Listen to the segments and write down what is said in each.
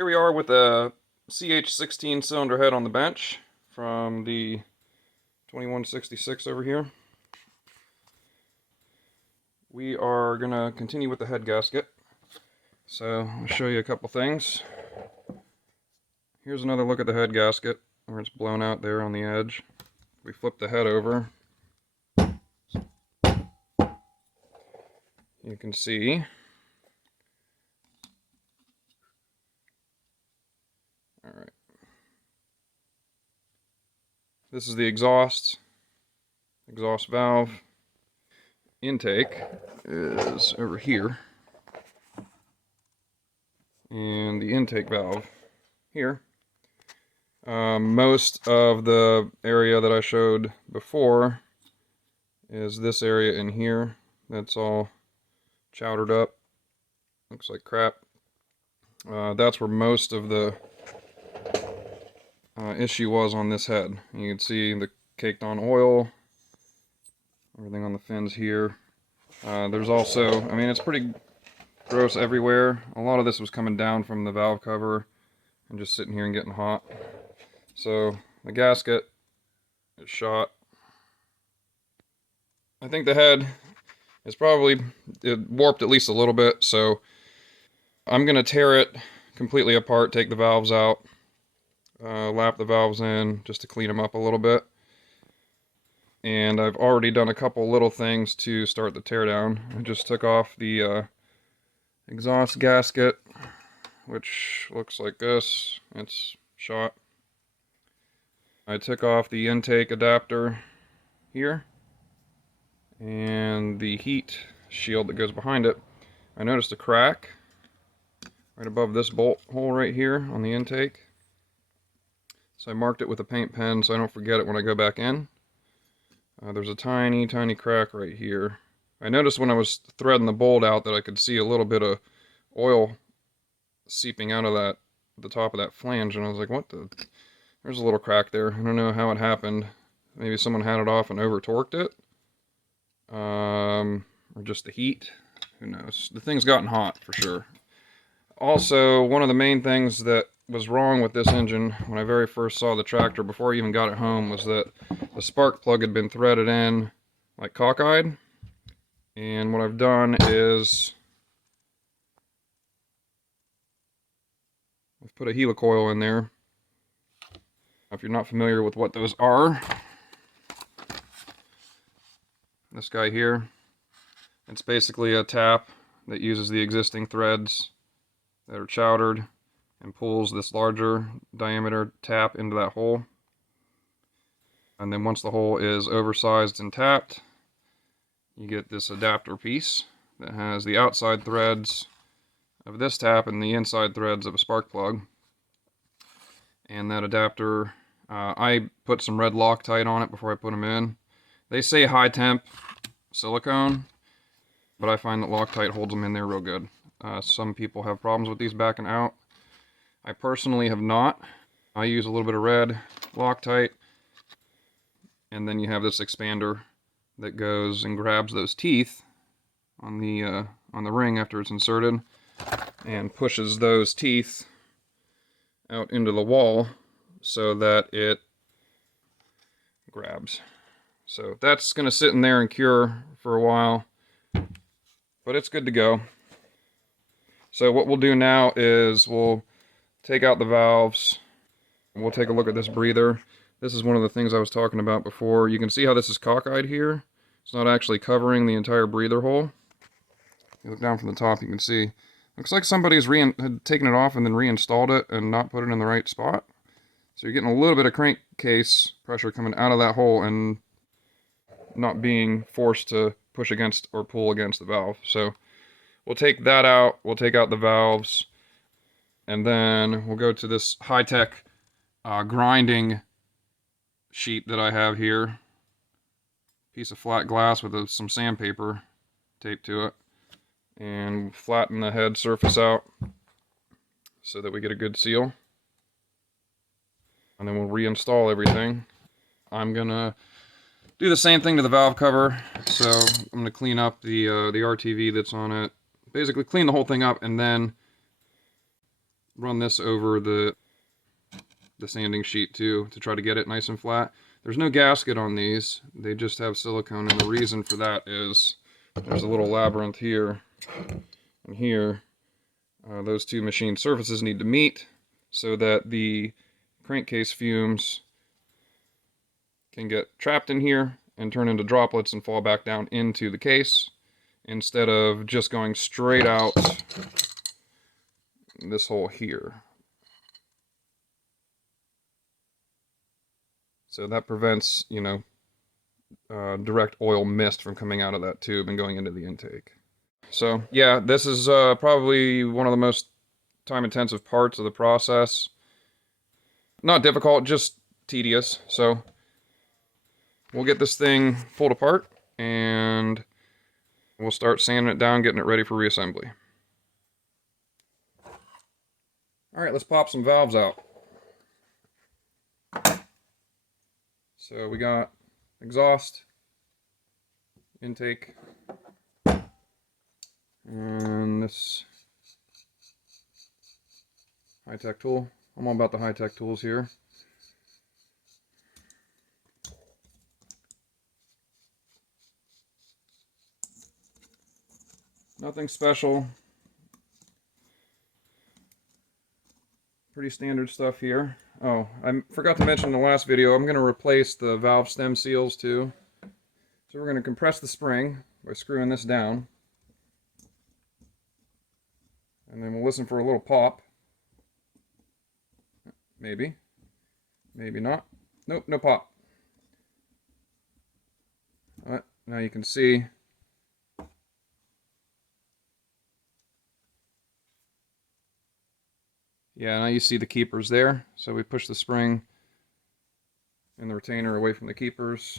Here we are with a CH16 cylinder head on the bench from the 2166 over here. We are going to continue with the head gasket. So I'll show you a couple things. Here's another look at the head gasket where it's blown out there on the edge. We flip the head over. You can see alright. This is the exhaust valve. Intake is over here. And the intake valve here. Most of the area that I showed before is this area in here. That's all chowdered up. Looks like crap. That's where most of the issue was on this head. You can see the caked on oil, everything on the fins here. There's also, I mean, it's pretty gross everywhere. A lot of this was coming down from the valve cover and just sitting here and getting hot. So the gasket is shot. I think the head is probably warped at least a little bit, so I'm going to tear it completely apart, take the valves out, lap the valves in just to clean them up a little bit. And I've already done a couple little things to start the teardown. I just took off the exhaust gasket, which looks like this. It's shot. I took off the intake adapter here and the heat shield that goes behind it. I noticed a crack right above this bolt hole right here on the intake. So I marked it with a paint pen so I don't forget it when I go back in. There's a tiny crack right here. I noticed when I was threading the bolt out that I could see a little bit of oil seeping out of the top of that flange, and I was like, what the? There's a little crack there. I don't know how it happened. Maybe someone had it off and over torqued it. Or just the heat. Who knows? The thing's gotten hot for sure. Also, one of the main things that was wrong with this engine when I very first saw the tractor before I even got it home was that the spark plug had been threaded in like cockeyed. And what I've done is I've put a helicoil in there. If you're not familiar with what those are, this guy here, it's basically a tap that uses the existing threads that are chowdered and pulls this larger diameter tap into that hole. And then once the hole is oversized and tapped, you get this adapter piece that has the outside threads of this tap and the inside threads of a spark plug. And that adapter, I put some red Loctite on it before I put them in. They say high temp silicone, but I find that Loctite holds them in there real good. Some people have problems with these backing out. I personally have not. I use a little bit of red Loctite, and then you have this expander that goes and grabs those teeth on the ring after it's inserted and pushes those teeth out into the wall so that it grabs. So that's going to sit in there and cure for a while, but it's good to go. So what we'll do now is we'll take out the valves. We'll take a look at this breather. This is one of the things I was talking about before. You can see how this is cockeyed here. It's not actually covering the entire breather hole. You look down from the top, you can see. Looks like somebody's had taken it off and then reinstalled it and not put it in the right spot. So you're getting a little bit of crankcase pressure coming out of that hole and not being forced to push against or pull against the valve. So we'll take that out. We'll take out the valves. And then we'll go to this high-tech grinding sheet that I have here. Piece of flat glass with some sandpaper taped to it. And flatten the head surface out so that we get a good seal. And then we'll reinstall everything. I'm gonna do the same thing to the valve cover. So I'm gonna clean up the RTV that's on it. Basically clean the whole thing up and then run this over the sanding sheet too to try to get it nice and flat. There's no gasket on these, they just have silicone, and the reason for that is there's a little labyrinth here and here. Those two machine surfaces need to meet so that the crankcase fumes can get trapped in here and turn into droplets and fall back down into the case instead of just going straight out this hole here. So that prevents, you know, direct oil mist from coming out of that tube and going into the intake. So yeah, this is probably one of the most time-intensive parts of the process. Not difficult, just tedious. So we'll get this thing pulled apart and we'll start sanding it down, getting it ready for reassembly. All right, let's pop some valves out. So we got exhaust, intake, and this high-tech tool. I'm all about the high-tech tools here. Nothing special. Pretty standard stuff here. Oh, I forgot to mention in the last video, I'm going to replace the valve stem seals too. So we're going to compress the spring by screwing this down. And then we'll listen for a little pop. Maybe. Maybe not. Nope, no pop. Alright, now you can see. Yeah, now you see the keepers there. So we push the spring and the retainer away from the keepers.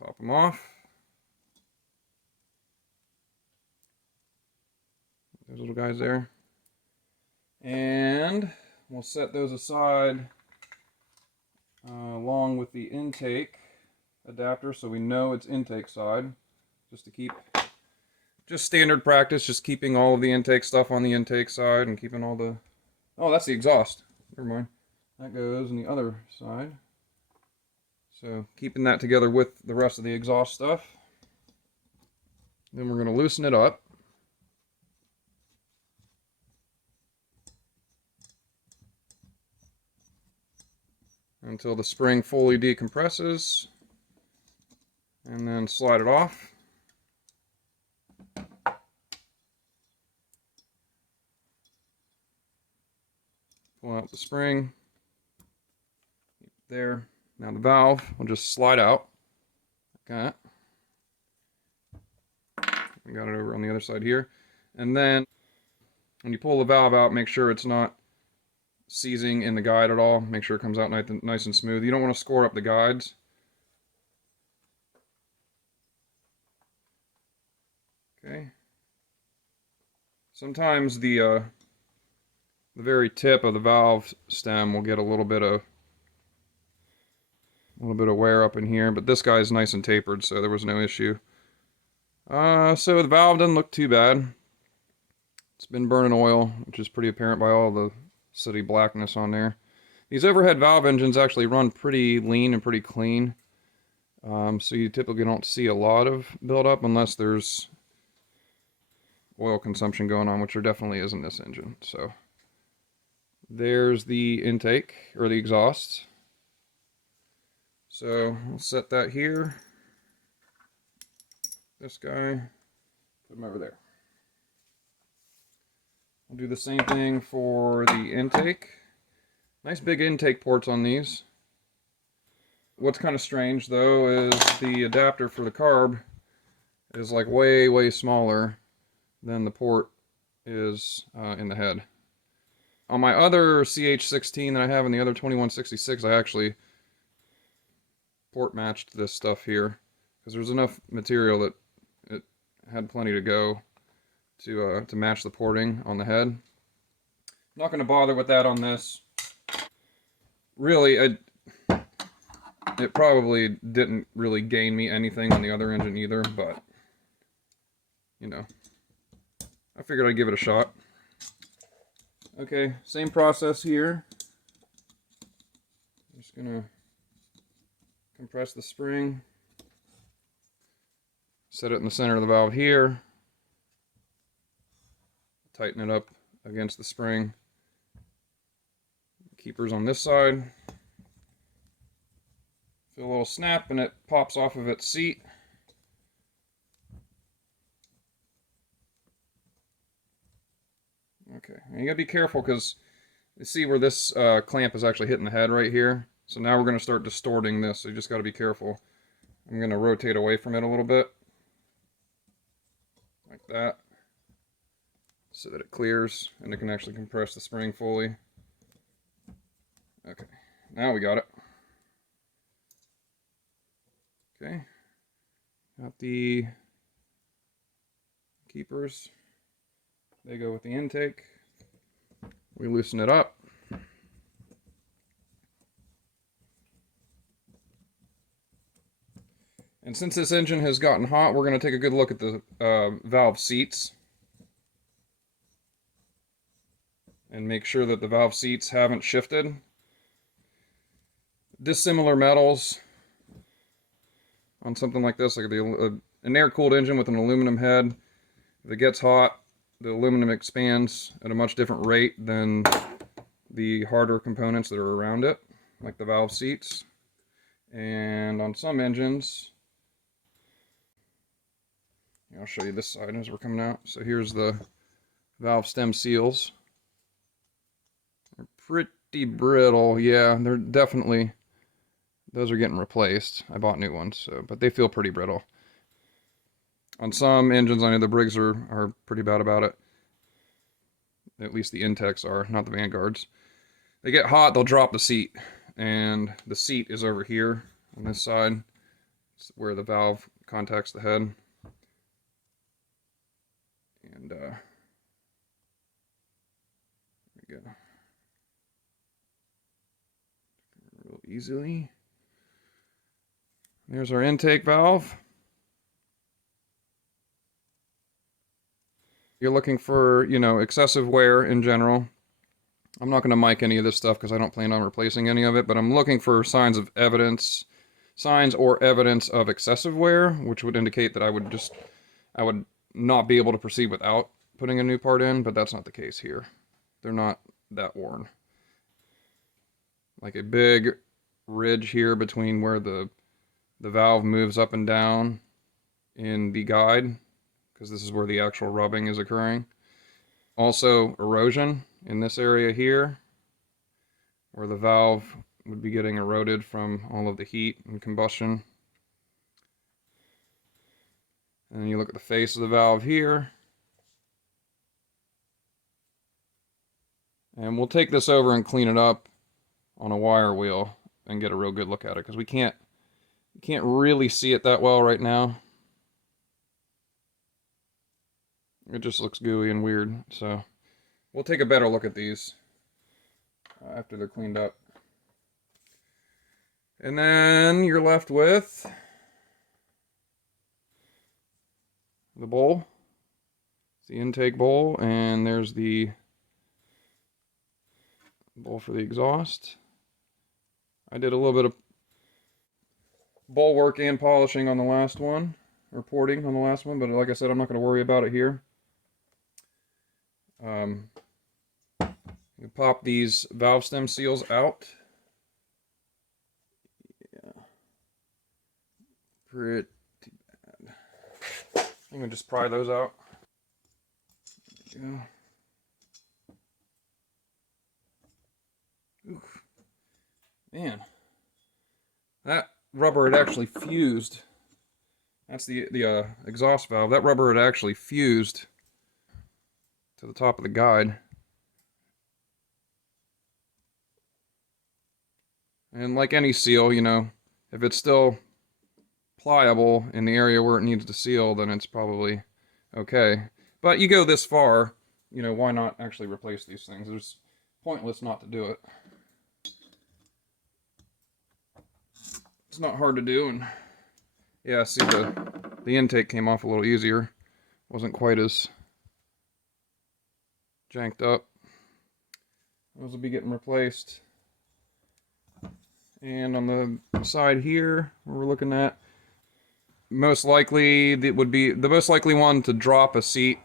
Pop them off. Those little guys there. And we'll set those aside along with the intake adapter so we know it's intake side. Just to keep, just standard practice, just keeping all of the intake stuff on the intake side and keeping all the, oh, that's the exhaust. Never mind. That goes on the other side. So keeping that together with the rest of the exhaust stuff. Then we're going to loosen it up. Until the spring fully decompresses. And then slide it off. Pull out the spring. There. Now the valve will just slide out. Like that. We got it over on the other side here. And then when you pull the valve out, make sure it's not seizing in the guide at all. Make sure it comes out nice and smooth. You don't want to score up the guides. Okay. Sometimes the very tip of the valve stem will get a little bit of wear up in here, but this guy is nice and tapered, so there was no issue. So the valve doesn't look too bad. It's been burning oil, which is pretty apparent by all the sooty blackness on there. These overhead valve engines actually run pretty lean and pretty clean. So you typically don't see a lot of buildup unless there's oil consumption going on, which there definitely is in this engine. So there's the intake, or the exhaust. So we'll set that here. This guy, put him over there. I'll do the same thing for the intake. Nice big intake ports on these. What's kind of strange though is the adapter for the carb is like way smaller than the port is in the head. On my other CH16 that I have in the other 2166, I actually port matched this stuff here because there's enough material that it had plenty to go to match the porting on the head. I'm not going to bother with that on this. Really, it probably didn't really gain me anything on the other engine either, but you know, I figured I'd give it a shot. Okay, same process here. I'm just gonna compress the spring, set it in the center of the valve here, tighten it up against the spring. Keepers on this side. Feel a little snap and it pops off of its seat. Okay, and you gotta be careful because you see where this clamp is actually hitting the head right here. So now we're gonna start distorting this, so you just gotta be careful. I'm gonna rotate away from it a little bit. Like that. So that it clears and it can actually compress the spring fully. Okay, now we got it. Okay, got the keepers. They go with the intake. We loosen it up. And since this engine has gotten hot, we're going to take a good look at the valve seats. And make sure that the valve seats haven't shifted. Dissimilar metals on something like this, like an air-cooled engine with an aluminum head, if it gets hot, the aluminum expands at a much different rate than the harder components that are around it, like the valve seats. And on some engines, I'll show you this side as we're coming out. So here's the valve stem seals. They're pretty brittle. Yeah, they're definitely, those are getting replaced. I bought new ones, so, but they feel pretty brittle. On some engines, I know the Briggs are pretty bad about it. At least the Intex are, not the Vanguards. They get hot, they'll drop the seat. And the seat is over here on this side. It's where the valve contacts the head. And there we go. Real easily. There's our intake valve. You're looking for, you know, excessive wear in general. I'm not going to mic any of this stuff because I don't plan on replacing any of it, but I'm looking for signs of evidence, signs or evidence of excessive wear, which would indicate that I would not be able to proceed without putting a new part in, but that's not the case here. They're not that worn. Like a big ridge here between where the valve moves up and down in the guide, because this is where the actual rubbing is occurring. Also, erosion in this area here, where the valve would be getting eroded from all of the heat and combustion. And then you look at the face of the valve here. And we'll take this over and clean it up on a wire wheel and get a real good look at it, because you can't really see it that well right now. It just looks gooey and weird, so we'll take a better look at these after they're cleaned up. And then you're left with the bowl. It's the intake bowl, and there's the bowl for the exhaust. I did a little bit of bowl work and polishing on the last one, or porting on the last one, but like I said, I'm not going to worry about it here. You pop these valve stem seals out. Yeah. Pretty bad. I'm going to just pry those out. There we go. Oof. Man. That rubber had actually fused. That's the exhaust valve. That rubber had actually fused to the top of the guide. And like any seal, you know, if it's still pliable in the area where it needs to seal, then it's probably okay. But you go this far, you know, why not actually replace these things? It's pointless not to do it. It's not hard to do, and yeah, see the intake came off a little easier. Wasn't quite as janked up. Those will be getting replaced. And on the side here, where we're looking at, most likely it would be the most likely one to drop a seat,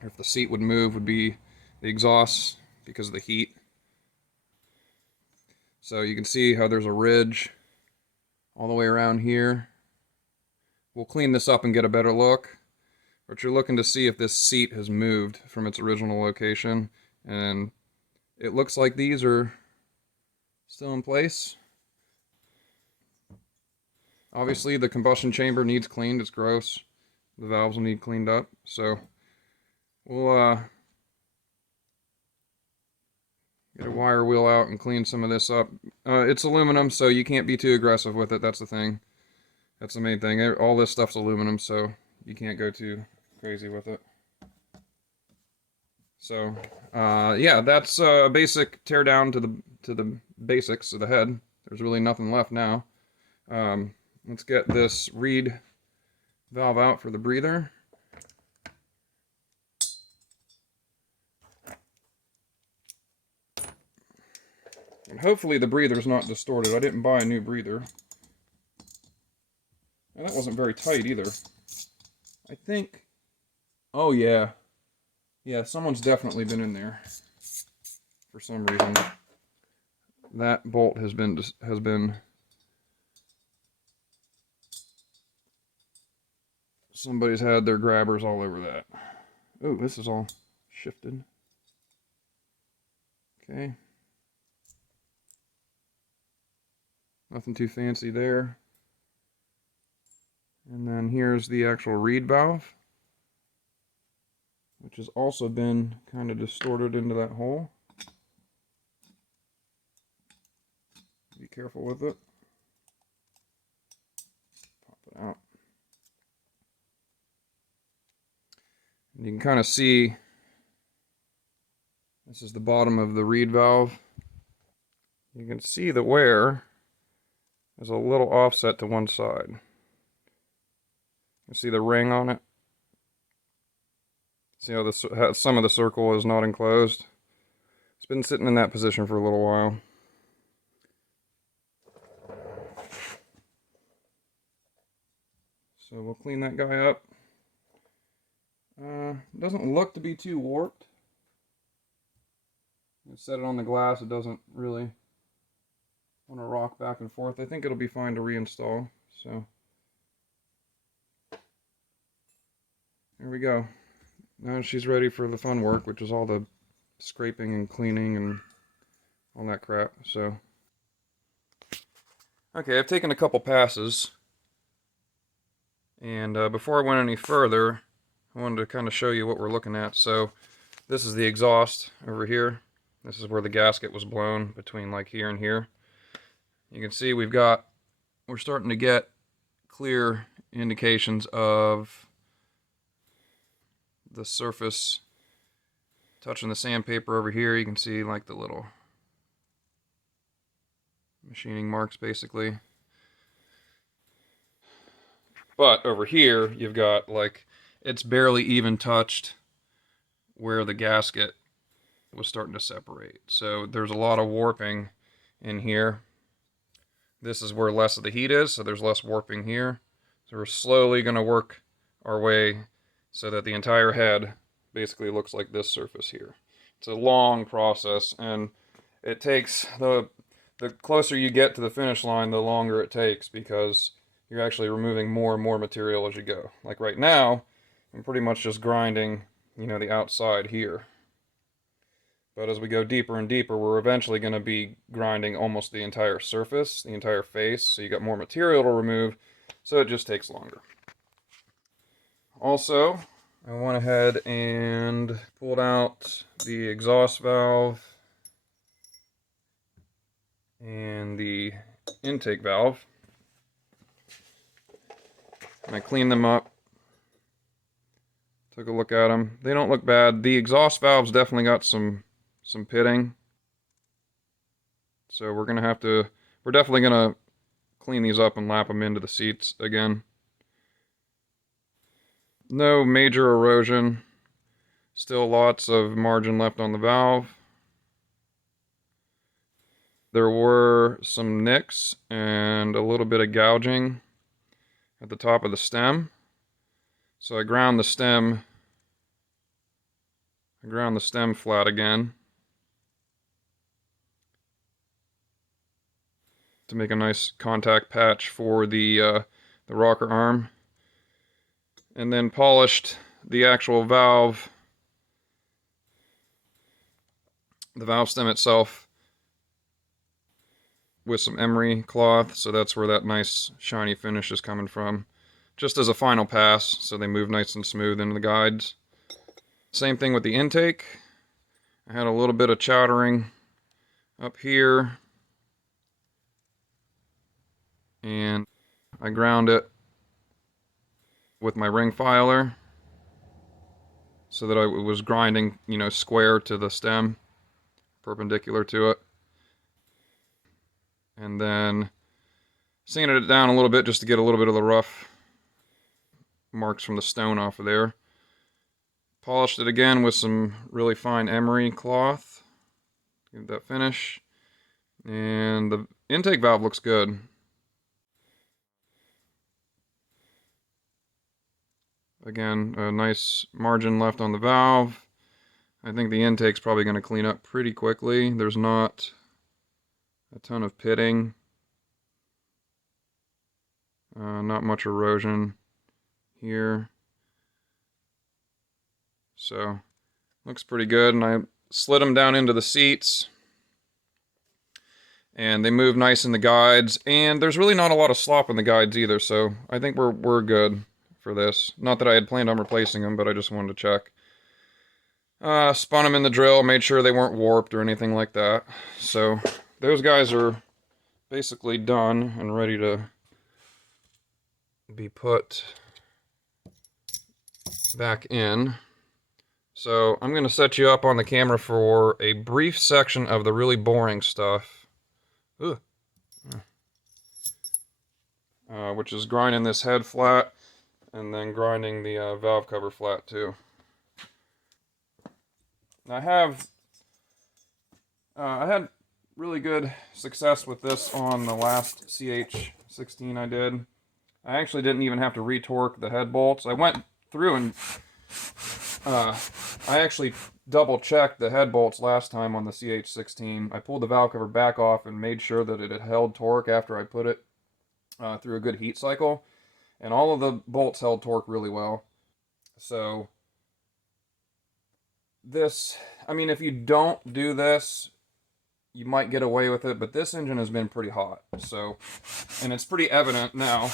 or if the seat would move, would be the exhaust because of the heat. So you can see how there's a ridge all the way around here. We'll clean this up and get a better look. But you're looking to see if this seat has moved from its original location. And it looks like these are still in place. Obviously the combustion chamber needs cleaned, it's gross. The valves will need cleaned up. So we'll get a wire wheel out and clean some of this up. It's aluminum, so you can't be too aggressive with it. That's the thing. That's the main thing. All this stuff's aluminum, so you can't go too crazy with it. So, yeah, that's a basic tear down to the basics of the head. There's really nothing left now. Let's get this reed valve out for the breather. And hopefully the breather's not distorted. I didn't buy a new breather. And that wasn't very tight either. I think... Oh yeah. Yeah, someone's definitely been in there. For some reason. That bolt has been... Somebody's had their grabbers all over that. Oh, this is all shifted. Okay. Nothing too fancy there. And then here's the actual reed valve, which has also been kind of distorted into that hole. Be careful with it. Pop it out. And you can kind of see, this is the bottom of the reed valve. You can see the wear is a little offset to one side. You see the ring on it? See how some of the circle is not enclosed? It's been sitting in that position for a little while. So we'll clean that guy up. Doesn't look to be too warped. I set it on the glass, it doesn't really want to rock back and forth. I think it'll be fine to reinstall. So there we go. Now she's ready for the fun work, which is all the scraping and cleaning and all that crap. So okay, I've taken a couple passes, and before I went any further, I wanted to kind of show you what we're looking at. So this is the exhaust over here. This is where the gasket was blown, between like here and here. You can see we're starting to get clear indications of the surface touching the sandpaper over here. You can see like the little machining marks basically. But over here you've got like, it's barely even touched where the gasket was starting to separate. So there's a lot of warping in here. This is where less of the heat is, so there's less warping here. So we're slowly going to work our way so that the entire head basically looks like this surface here. It's a long process, and it takes, the closer you get to the finish line, the longer it takes, because you're actually removing more and more material as you go. Like right now, I'm pretty much just grinding, you know, the outside here. But as we go deeper and deeper, we're eventually going to be grinding almost the entire surface, the entire face, so you got more material to remove, so it just takes longer. Also, I went ahead and pulled out the exhaust valve and the intake valve. And I cleaned them up. Took a look at them. They don't look bad. The exhaust valve's definitely got some pitting. So we're definitely gonna clean these up and lap them into the seats again. No major erosion. Still lots of margin left on the valve. There were some nicks and a little bit of gouging at the top of the stem. So I ground the stem flat again to make a nice contact patch for the rocker arm, and then polished the actual valve, the valve stem itself, with some emery cloth, so that's where that nice shiny finish is coming from, just as a final pass, so they move nice and smooth into the guides. Same thing with the intake. I had a little bit of chowdering up here, and I ground it with my ring filer so that it was grinding, you know, square to the stem, perpendicular to it. And then sanded it down a little bit just to get a little bit of the rough marks from the stone off of there. Polished it again with some really fine emery cloth. Give that finish. And the intake valve looks good. Again, a nice margin left on the valve. I think the intake's probably going to clean up pretty quickly. There's not a ton of pitting. Not much erosion here. So, looks pretty good. And I slid them down into the seats. And they move nice in the guides. And there's really not a lot of slop in the guides either. So, I think we're good for this. Not that I had planned on replacing them, but I just wanted to check. Spun them in the drill, made sure they weren't warped or anything like that. So those guys are basically done and ready to be put back in. So I'm going to set you up on the camera for a brief section of the really boring stuff. Which is grinding this head flat and then grinding the valve cover flat too. Now I had really good success with this on the last CH16 I did. I actually didn't even have to retorque the head bolts. I went through and I actually double checked the head bolts last time on the CH16. I pulled the valve cover back off and made sure that it had held torque after I put it through a good heat cycle. And all of the bolts held torque really well. So this, I mean, if you don't do this, you might get away with it, but this engine has been pretty hot. So, and it's pretty evident now.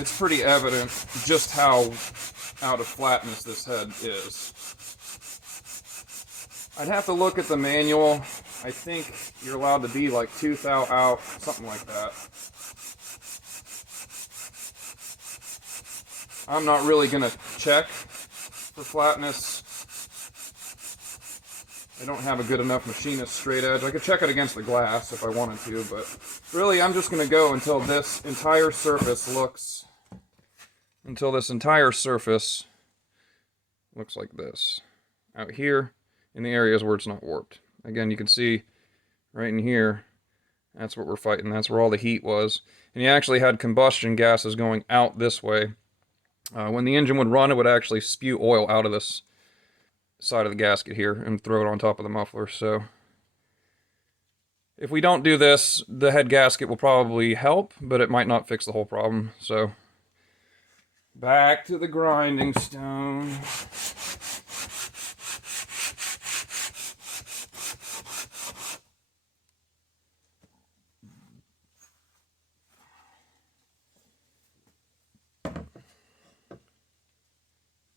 It's pretty evident just how out of flatness this head is. I'd have to look at the manual. I think you're allowed to be like 2 thou out, something like that. I'm not really going to check for flatness. I don't have a good enough machinist straight edge. I could check it against the glass if I wanted to, but really I'm just going to go until this entire surface looks like this. Out here in the areas where it's not warped. Again, you can see right in here, that's what we're fighting. That's where all the heat was. And you actually had combustion gases going out this way. When the engine would run, it would actually spew oil out of this side of the gasket here and throw it on top of the muffler. So if we don't do this, the head gasket will probably help, but it might not fix the whole problem. So back to the grinding stone.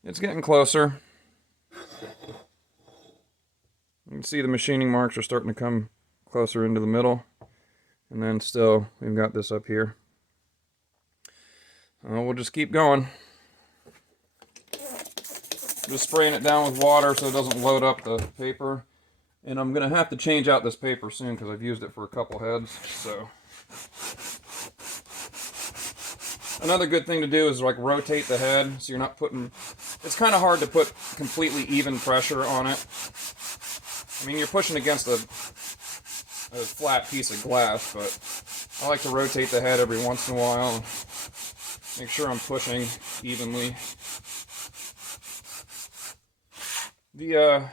It's getting closer. You can see the machining marks are starting to come closer into the middle. And then still, we've got this up here. We'll just keep going. Just spraying it down with water so it doesn't load up the paper. And I'm going to have to change out this paper soon because I've used it for a couple heads. So another good thing to do is like rotate the head so you're not putting it's kind of hard to put completely even pressure on it. I mean, you're pushing against a flat piece of glass, but I like to rotate the head every once in a while and make sure I'm pushing evenly. The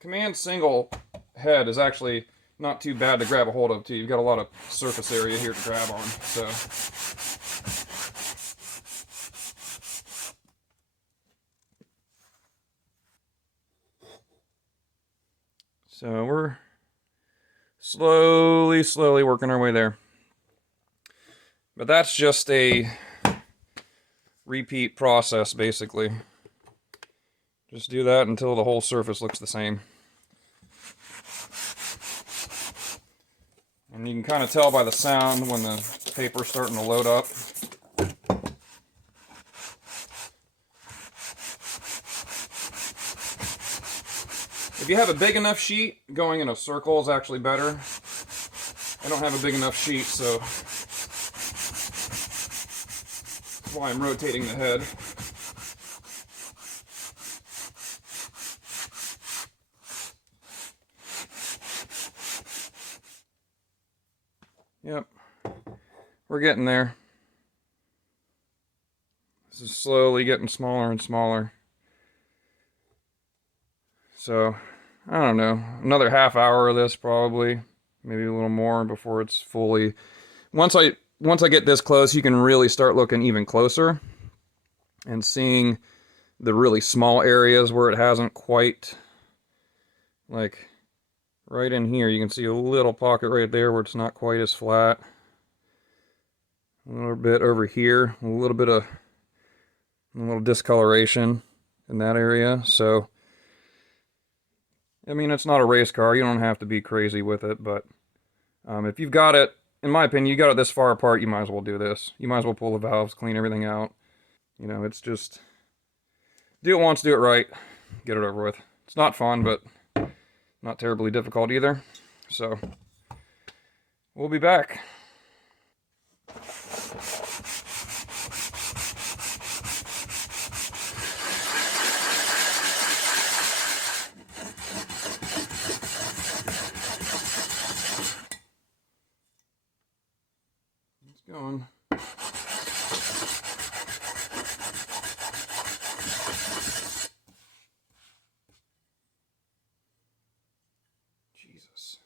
Command single head is actually not too bad to grab a hold of, too. You've got a lot of surface area here to grab on, so. So we're slowly working our way there. But that's just a repeat process, basically. Just do that until the whole surface looks the same. And you can kind of tell by the sound when the paper's starting to load up. If you have a big enough sheet, going in a circle is actually better. I don't have a big enough sheet, so that's why I'm rotating the head. Yep, we're getting there. This is slowly getting smaller and smaller. So, I don't know, another half hour of this probably, maybe a little more before it's fully... Once I get this close, you can really start looking even closer and seeing the really small areas where it hasn't quite, like right in here, you can see a little pocket right there where it's not quite as flat. A little bit over here, a little discoloration in that area. So, I mean, it's not a race car. You don't have to be crazy with it, but if you've got it, in my opinion, you got it this far apart, you might as well do this. You might as well pull the valves, clean everything out. You know, it's just, do it once, do it right, get it over with. It's not fun, but not terribly difficult either. So, we'll be back. It's going. Jesus.